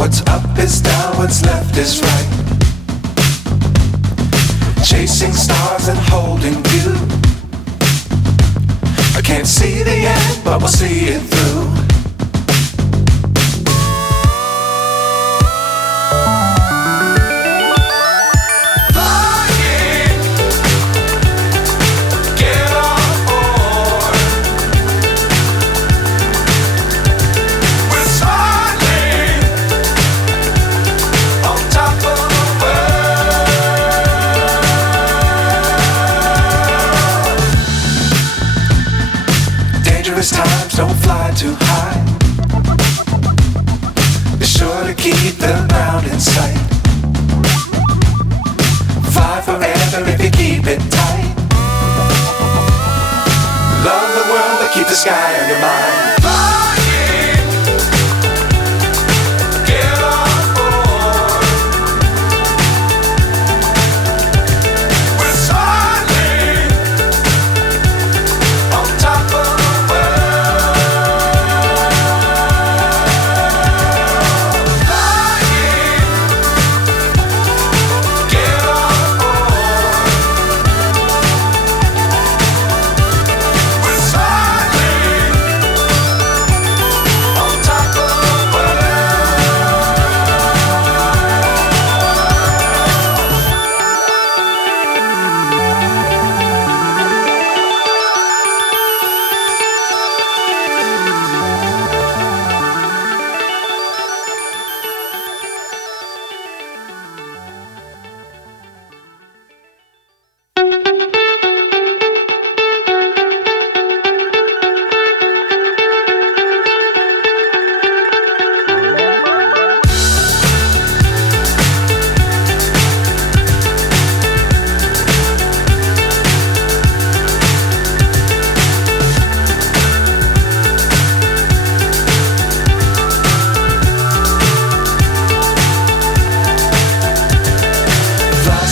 What's up is down, what's left is right. Chasing stars and holding you. I can't see the end, but we'll see it through. Times don't fly too high. Be sure to keep the ground in sight. Fly forever if you keep it tight. Love the world but keep the sky on your mind.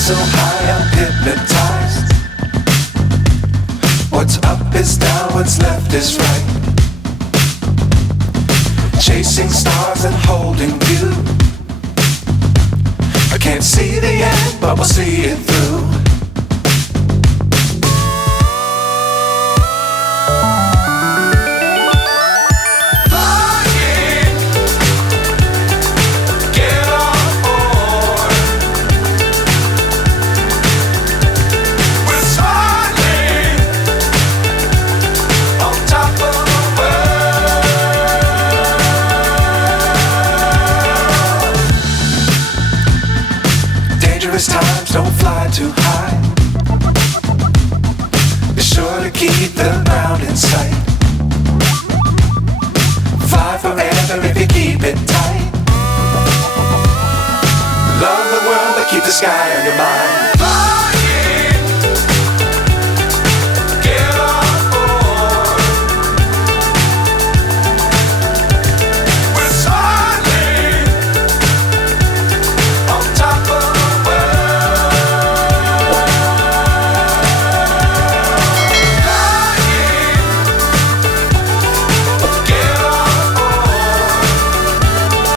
So high I'm hypnotized. What's up is down, what's left is right. Chasing stars and holding you. I can't see the end, but we'll see it through. Times don't fly too high. Be sure to keep the ground in sight. Fly forever if you keep it tight. Love the world but keep the sky on your mind.